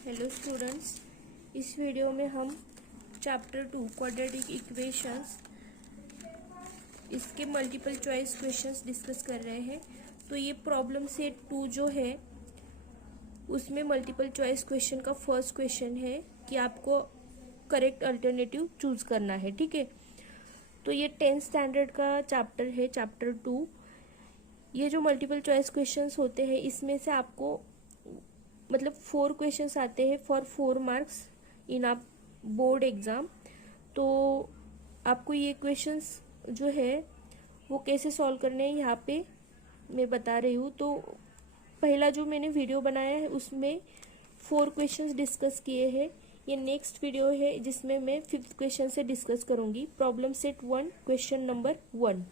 Hello students, इस video में हम चैप्टर 2 क्वाड्रेटिक इक्वेशंस इसके मल्टीपल चॉइस क्वेश्चंस डिस्कस कर रहे हैं। तो ये प्रॉब्लम सेट 2 जो है उसमें मल्टीपल चॉइस क्वेश्चन का फर्स्ट क्वेश्चन है कि आपको करेक्ट अल्टरनेटिव चूज करना है। ठीक है, तो ये 10th स्टैंडर्ड का चैप्टर है, चैप्टर 2। ये जो मल्टीपल चॉइस क्वेश्चंस होते हैं इसमें से आपको मतलब 4 क्वेश्चंस आते हैं फॉर 4 मार्क्स इन आप बोर्ड एग्जाम। तो आपको ये क्वेश्चंस जो है वो कैसे सॉल्व करने हैं यहाँ पे मैं बता रही हूँ। तो पहला जो मैंने वीडियो बनाया है उसमें 4 क्वेश्चंस डिस्कस किए हैं। ये नेक्स्ट वीडियो है जिसमें मैं 5th क्वेश्चन से डिस्कस करूँगी। Problem set 1 question number 1।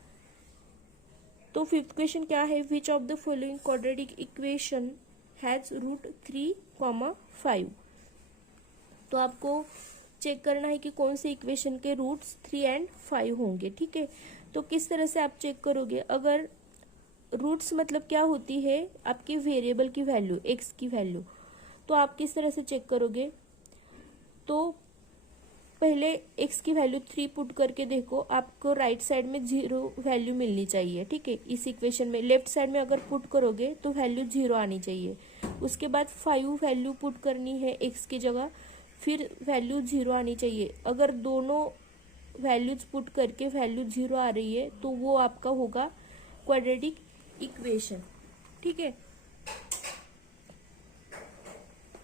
तो 5th क्वेश्चन क्या है, which of the following quadratic equation has root 3,5। तो आपको चेक करना है कि कौन से इक्वेशन के रूट्स 3 और 5 होंगे। ठीक है, तो किस तरह से आप चेक करोगे? अगर रूट्स मतलब क्या होती है, आपके वेरिएबल की वैल्यू, एक्स की वैल्यू, तो आप किस तरह से चेक करोगे? तो पहले x की वैल्यू 3 पुट करके देखो, आपको राइट साइड में 0 वैल्यू मिलनी चाहिए। ठीक है, इस इक्वेशन में लेफ्ट साइड में अगर पुट करोगे तो वैल्यू 0 आनी चाहिए। उसके बाद 5 वैल्यू पुट करनी है x की जगह, फिर वैल्यू 0 आनी चाहिए। अगर दोनों वैल्यूज पुट करके वैल्यू 0 आ रही है तो वो आपका होगा क्वाड्रेटिक इक्वेशन। ठीक है,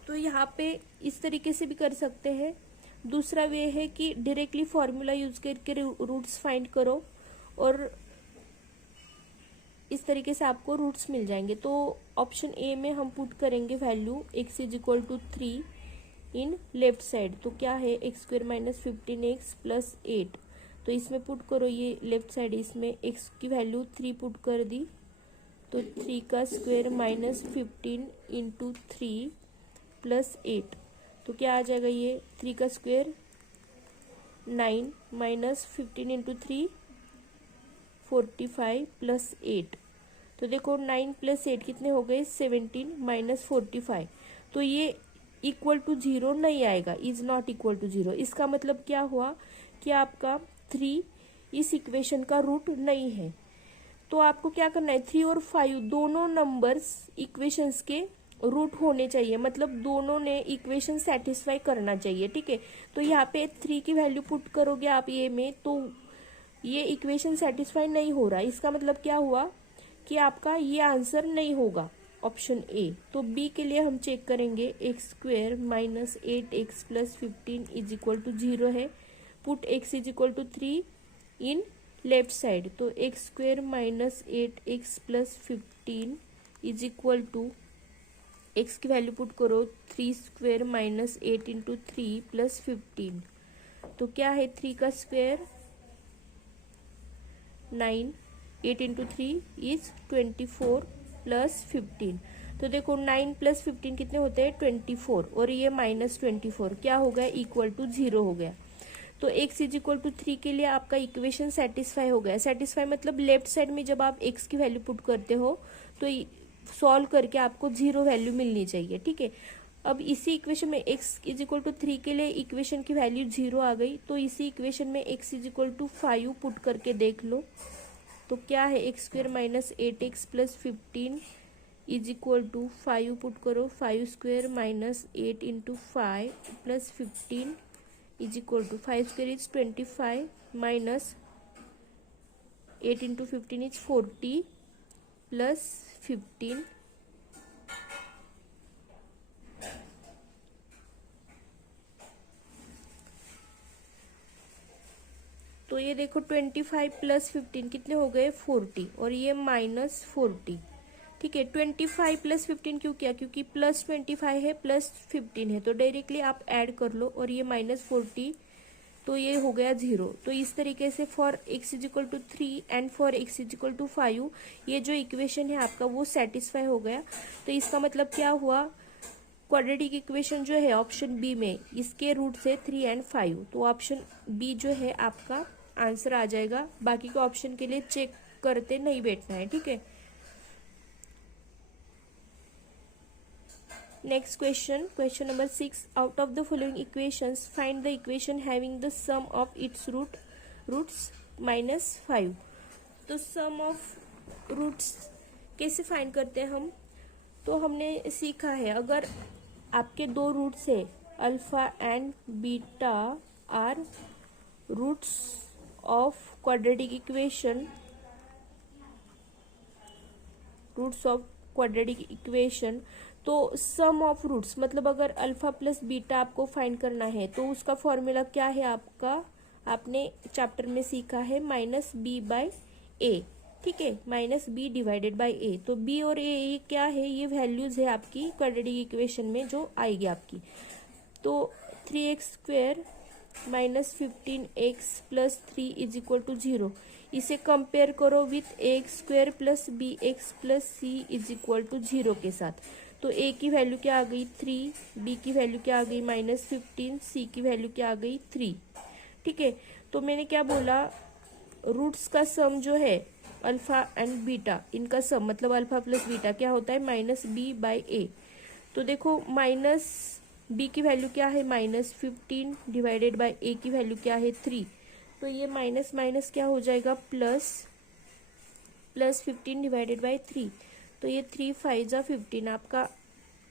तो यहाँ पे इस तरीके से भी कर सकते हैं। दूसरा वे है कि डायरेक्टली फॉर्मूला यूज करके रूट्स फाइंड करो और इस तरीके से आपको रूट्स मिल जाएंगे। तो ऑप्शन ए में हम पुट करेंगे value x is equal to 3 in left side. तो क्या है, x square minus 15x plus 8। तो इसमें पुट करो ये लेफ्ट साइड, इसमें x की वैल्यू 3 पुट कर दी तो 3 का स्क्वायर माइनस 15 इंटू 3 प्लस 8। तो क्या आ जाएगा, ये 3 का स्क्वायर 9 माइनस 15 इंटू 3 45 प्लस 8। तो देखो 9 प्लस 8 कितने हो गए, 17 माइनस 45। तो ये इक्वल टू 0 नहीं आएगा, इज नॉट इक्वल टू 0। इसका मतलब क्या हुआ कि आपका 3 इस इक्वेशन का रूट नहीं है। तो आपको क्या करना है, 3 और 5 दोनों नंबर्स इक्वेशंस के रूट होने चाहिए, मतलब दोनों ने इक्वेशन सेटिस्फाई करना चाहिए। ठीक है, तो यहाँ पे 3 की वैल्यू पुट करोगे आप ये में, तो ये इक्वेशन सेटिस्फाई नहीं हो रहा। इसका मतलब क्या हुआ कि आपका ये आंसर नहीं होगा, ऑप्शन ए। तो बी के लिए हम चेक करेंगे, x square minus 8x plus 15 is equal to 0 है। Put x is equal to 3 in left side. तो x square minus 8x plus 15 is equal to x की वैल्यू पुट करो 3 square minus 8 into 3 plus 15। तो क्या है, 3 का square 9, 8 into 3 is 24 plus 15। तो देखो 9 प्लस 15 कितने होते हैं, 24, और ये माइनस 24 क्या हो गया, इक्वल टू 0 हो गया। तो x इज इक्वल टू 3 के लिए आपका इक्वेशन सेटिस्फाई हो गया। सेटिस्फाई मतलब लेफ्ट साइड में जब आप x की वैल्यू पुट करते हो तो सॉल्व करके आपको 0 वैल्यू मिलनी चाहिए। ठीक है, अब इसी इक्वेशन में x इज इक्वल टू 3 के लिए इक्वेशन की वैल्यू 0 आ गई। तो इसी इक्वेशन में x is equal to 5 put करके देख लो। तो क्या है, x square minus 8x plus 15 is equal to 5 put करो, 5 square minus 8 into 5 plus 15 is equal to 5 square is 25 minus 8 into 15 is 40 plus 15। तो ये देखो 25 प्लस 15 कितने हो गए, 40, और ये माइनस 40। ठीक है, 25 प्लस 15 क्यों किया, क्योंकि प्लस 25 है प्लस 15 है, तो डायरेक्टली आप ऐड कर लो, और ये माइनस 40, तो ये हो गया 0। तो इस तरीके से for x is equal to 3 and for x is equal to 5 ये जो इक्वेशन है आपका वो सेटिस्फाई हो गया। तो इसका मतलब क्या हुआ, क्वाड्रेटिक इक्वेशन जो है ऑप्शन बी में इसके रूट से 3 और 5। तो ऑप्शन बी जो है आपका आंसर आ जाएगा। बाकी के ऑप्शन के लिए चेक करते नहीं बैठना है। ठीक है, next question, question number 6, out of the following equations find the equation having the sum of its roots -5। तो सम ऑफ रूट्स कैसे फाइंड करते हैं हम? तो हमने सीखा है, अगर आपके दो रूट्स है alpha and beta are roots of quadratic equation, तो सम ऑफ रूट्स मतलब अगर अल्फा प्लस बीटा आपको फाइंड करना है तो उसका फॉर्मूला क्या है आपका? आपने चैप्टर में सीखा है -b/a, ठीक है, -b/a। तो b और a ये क्या है? ये वैल्यूज है आपकी क्वाड्रेटिक इक्वेशन में जो आएगी आपकी। तो 3x² -15x + 3 = 0। इसे कंपेयर करो विथ ax² + bx + c = 0 के साथ। तो a की वैल्यू क्या आ गई? 3, b की वैल्यू क्या आ गई? -15, c की वैल्यू क्या आ गई? 3, ठीक है। तो मैंने क्या बोला? रूट्स का सम जो है अल्फा एंड बीटा, इनका सम मतलब अल्फा प्लस बीटा क्या होता है? -b/a। तो देखो माइनस b की वैल्यू क्या है? -15 डिवाइडेड बाय a की वैल्यू क्या है? 3। तो ये माइनस माइनस क्या हो जाएगा? Plus 15 divided by 3। तो ये 3 5 जा 15, आपका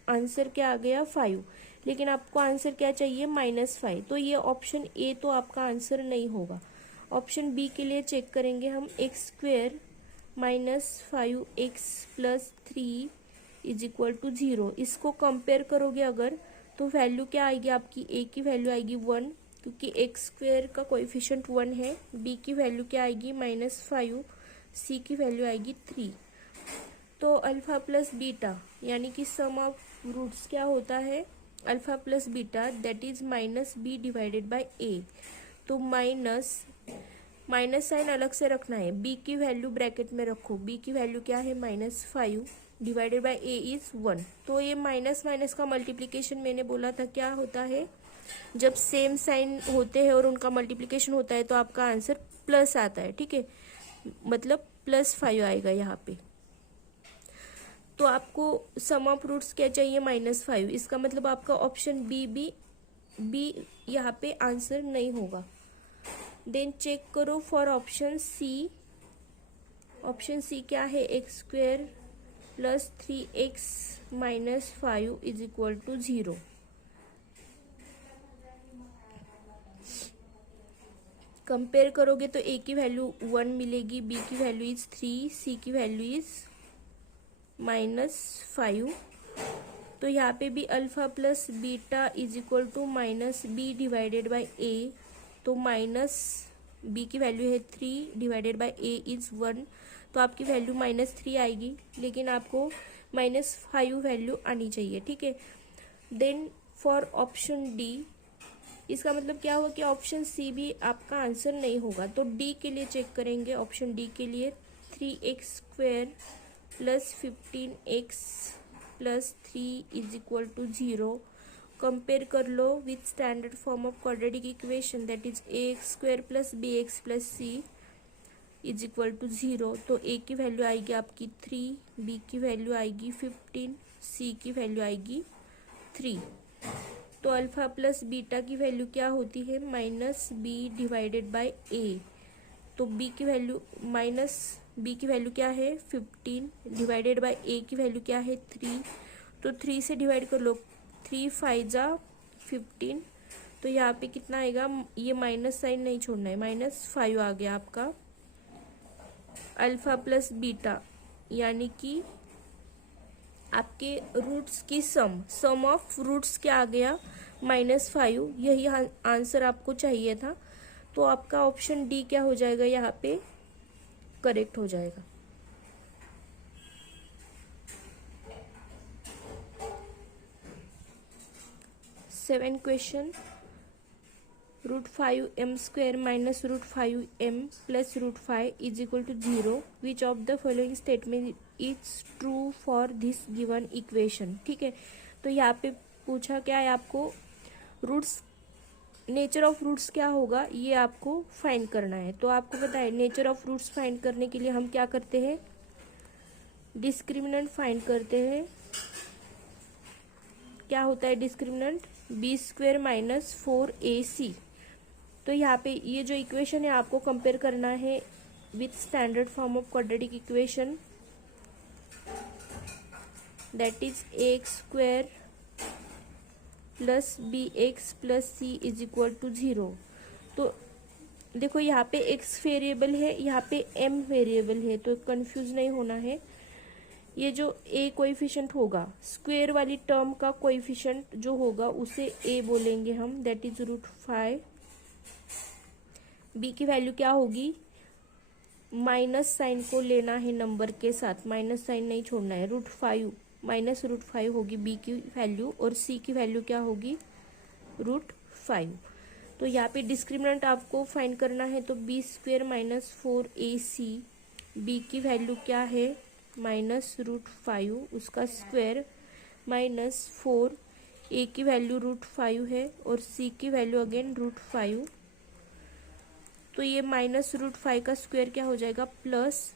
आंसर क्या आ गया? 5। लेकिन आपको आंसर क्या चाहिए? -5। तो ये ऑप्शन ए तो आपका आंसर नहीं होगा। ऑप्शन बी के लिए चेक करेंगे हम, x² -5x + 3 = 0। इसको कंपेयर करोगे अगर तो वैल्यू क्या आएगी आपकी? a की वैल्यू आएगी 1, क्योंकि x² का कोएफिशिएंट 1 है। b की वैल्यू क्या आएगी? -5, c की वैल्यू आएगी 3। तो अल्फा प्लस बीटा यानी कि सम ऑफ रूट्स क्या होता है? Alpha plus beta that is -b/a। तो माइनस साइन अलग से रखना है, b की वैल्यू ब्रैकेट में रखो। b की वैल्यू क्या है? -5 डिवाइडेड बाय a इज 1। तो ये माइनस माइनस का मल्टीप्लिकेशन मैंने बोला था क्या होता है? जब सेम साइन होते हैं और उनका मल्टीप्लिकेशन होता है तो आपका आंसर प्लस आता है, ठीक है, मतलब +5 आएगा यहाँ पे। तो आपको सम ऑफ रूट्स क्या चाहिए? -5। इसका मतलब आपका ऑप्शन बी यहाँ पे आंसर नहीं होगा। देन चेक करो for option C. Option C क्या है? x² + 3x - 5 = 0। कंपेयर करोगे तो a की वैल्यू 1 मिलेगी, b की वैल्यू इज 3, c की वैल्यू इज -5। तो यहाँ पे भी अल्फा प्लस बीटा = -b/a। तो b की वैल्यू है 3 डिवाइडेड बाय a इज 1। तो आपकी वैल्यू -3 आएगी, लेकिन आपको -5 वैल्यू आनी चाहिए, ठीक है। देन फॉर ऑप्शन डी, इसका मतलब क्या हुआ कि ऑप्शन सी भी आपका आंसर नहीं होगा। तो डी के लिए चेक करेंगे। ऑप्शन डी के लिए 3x² + 15x + 3 = 0। कंपेयर कर लो with standard form of quadratic equation that is ax² + bx + c = 0। तो a की वैल्यू आएगी आपकी 3, b की वैल्यू आएगी 15, c की वैल्यू आएगी 3। तो अल्फा प्लस बीटा की वैल्यू क्या होती है? -b/a। तो b की वैल्यू क्या है? 15 डिवाइडेड बाय a की वैल्यू क्या है? 3। तो 3 से डिवाइड कर लो, 3 5 जा 15। तो यहाँ पे कितना आएगा? ये माइनस साइन नहीं छोड़ना है, -5 आ गया आपका। अल्फा प्लस बीटा यानी कि आपके रूट्स की सम ऑफ रूट्स क्या आ गया? -5। यही आंसर आपको चाहिए था। तो आपका ऑप्शन डी क्या हो जाएगा? यहाँ पे करेक्ट हो जाएगा। Seven question, √5m² - √5m + √5 = 0। Which of the following statement is true for this given equation? ठीक है, तो यहाँ पे पूछा क्या है आपको? रूट्स, नेचर ऑफ रूट्स क्या होगा ये आपको फाइंड करना है। तो आपको पता है नेचर ऑफ रूट्स फाइंड करने के लिए हम क्या करते हैं? डिस्क्रिमिनेंट फाइंड करते हैं। क्या होता है discriminant, B square minus 4ac। तो यहाँ पे ये जो इक्वेशन है आपको कंपेयर करना है with standard form of quadratic equation, that is ax square plus b x plus c is equal to 0। तो देखो यहाँ पे x वेरिएबल है, यहाँ पे m वेरिएबल है, तो कंफ्यूज नहीं होना है। ये जो a कोएफिशिएंट होगा, स्क्वायर वाली टर्म का कोएफिशिएंट जो होगा उसे a बोलेंगे हम, दैट इज √5। b की वैल्यू क्या होगी, माइनस साइन को लेना है नंबर के साथ, माइनस साइन नहीं छोड़ना है। √5 माइनस √5 होगी b की वैल्यू, और c की वैल्यू क्या होगी, √5। तो यहाँ पे डिस्क्रिमिनेंट आपको फाइंड करना है, तो b square minus 4ac, b की वैल्यू क्या है माइनस √5 उसका स्क्वायर माइनस 4, a की वैल्यू √5 है और c की वैल्यू अगेन √5। तो ये माइनस √5 का स्क्वायर क्या हो जाएगा प्लस,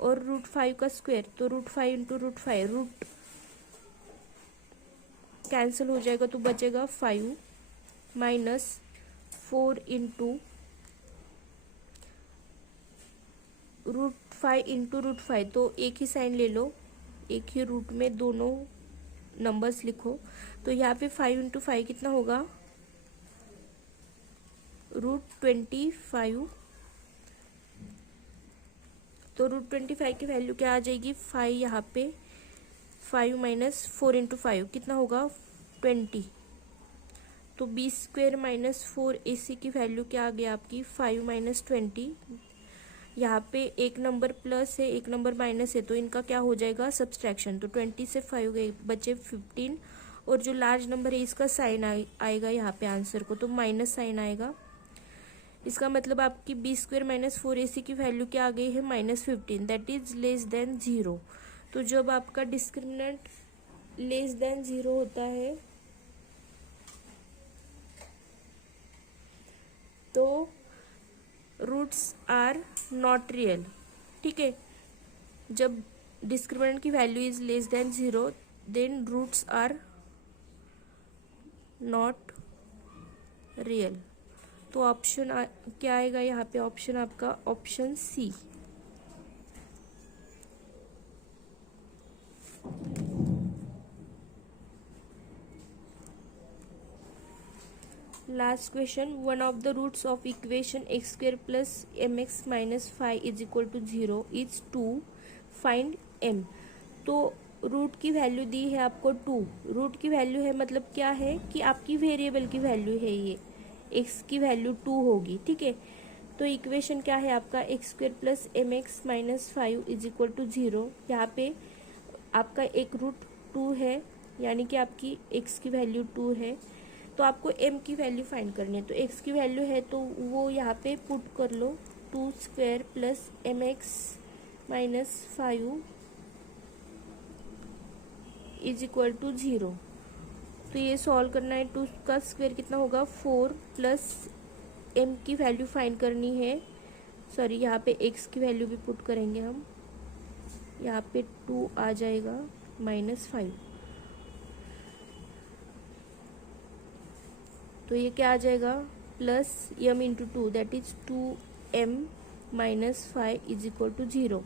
और √5 का स्क्वायर, तो √5 इंटू √5 रूट कैंसिल हो जाएगा तो बचेगा 5 माइनस 4 इंटू √5 इंटू √5, तो एक ही साइन ले लो, एक ही रूट में दोनों नंबर्स लिखो। तो यहाँ पे 5 इंटू 5 कितना होगा, √25। तो √25 की वैल्यू क्या आ जाएगी 5, यहाँ पे 5 माइनस 4 इंटू 5 कितना होगा 20। तो बी स्क्वेयर माइनस 4ac की वैल्यू क्या आ गया आपकी 5 माइनस 20। यहाँ पे एक नंबर प्लस है एक नंबर माइनस है, तो इनका क्या हो जाएगा सब्सट्रैक्शन। तो 20 से 5 गए बचे 15, और जो लार्ज नंबर है इसका साइन आएगा यहाँ पे आंसर को, तो माइनस साइन आएगा। इसका मतलब आपकी बी स्क्वेयर माइनस 4ac की वैल्यू क्या आ गई है -15, दैट इज लेस देन 0। तो जब आपका डिस्क्रिमिनेंट लेस देन 0 होता है तो रूट्स आर नॉट रियल। ठीक है, जब डिस्क्रिमिनेंट की value is less than 0 then roots are not real. तो ऑप्शन क्या आएगा यहाँ पे, ऑप्शन आपका option C. Last question, one of the roots of equation x square plus m x minus 5 is equal to 0 is 2, find m। तो root की value दी है आपको 2, रूट की वैल्यू है मतलब क्या है कि आपकी वेरिएबल की वैल्यू है, ये x की वैल्यू 2 होगी। ठीक है, तो इक्वेशन क्या है आपका x square plus m x minus 5 is equal to 0। यहाँ पे आपका एक रूट 2 है, यानी कि आपकी x की वैल्यू 2 है, तो आपको m की वैल्यू फाइंड करनी है। तो x की वैल्यू है तो वो यहाँ पे पुट कर लो, 2 square plus m x minus 5 is equal to 0। तो ये सॉल्व करना है, 2 का स्क्वायर कितना होगा 4 प्लस m की वैल्यू फाइंड करनी है, सॉरी यहाँ पे x की वैल्यू भी पुट करेंगे हम, यहाँ पे 2 आ जाएगा -5। तो ये क्या आ जाएगा plus m into 2 that is 2m minus 5 is equal to 0।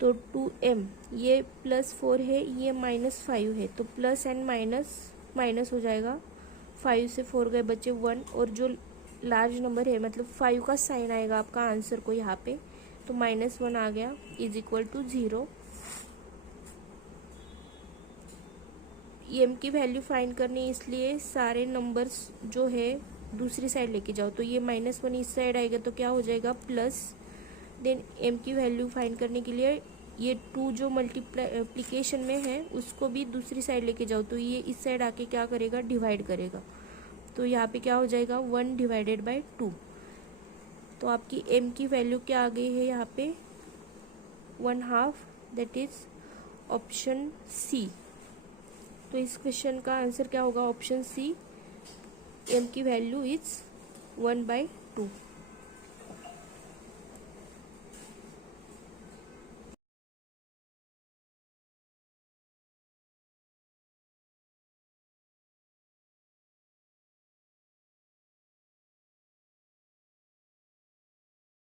तो 2m ये +4 है, ये -5 है, तो प्लस एंड माइनस माइनस हो जाएगा, 5 से 4 गए बचे 1, और जो लार्ज नंबर है मतलब 5 का साइन आएगा आपका आंसर को यहाँ पे, तो -1 आ गया इज इक्वल टू 0। m की वैल्यू फाइंड करनी, इसलिए सारे नंबर्स जो है दूसरी साइड लेके जाओ, तो ये -1 इस साइड आएगा तो क्या हो जाएगा प्लस, देन m की वैल्यू फाइंड करने के लिए ये 2 जो मल्टीप्लिकेशन में है उसको भी दूसरी साइड लेके जाओ, तो ये इस साइड आके क्या करेगा डिवाइड करेगा, तो यहाँ पे क्या हो जाएगा 1 डिवाइडेड बाय 2। तो आपकी m की वैल्यू क्या आ गई है यहाँ पे 1/2, दैट इज ऑप्शन सी। तो इस क्वेश्चन का आंसर क्या होगा ऑप्शन सी, m की वैल्यू इज 1/2।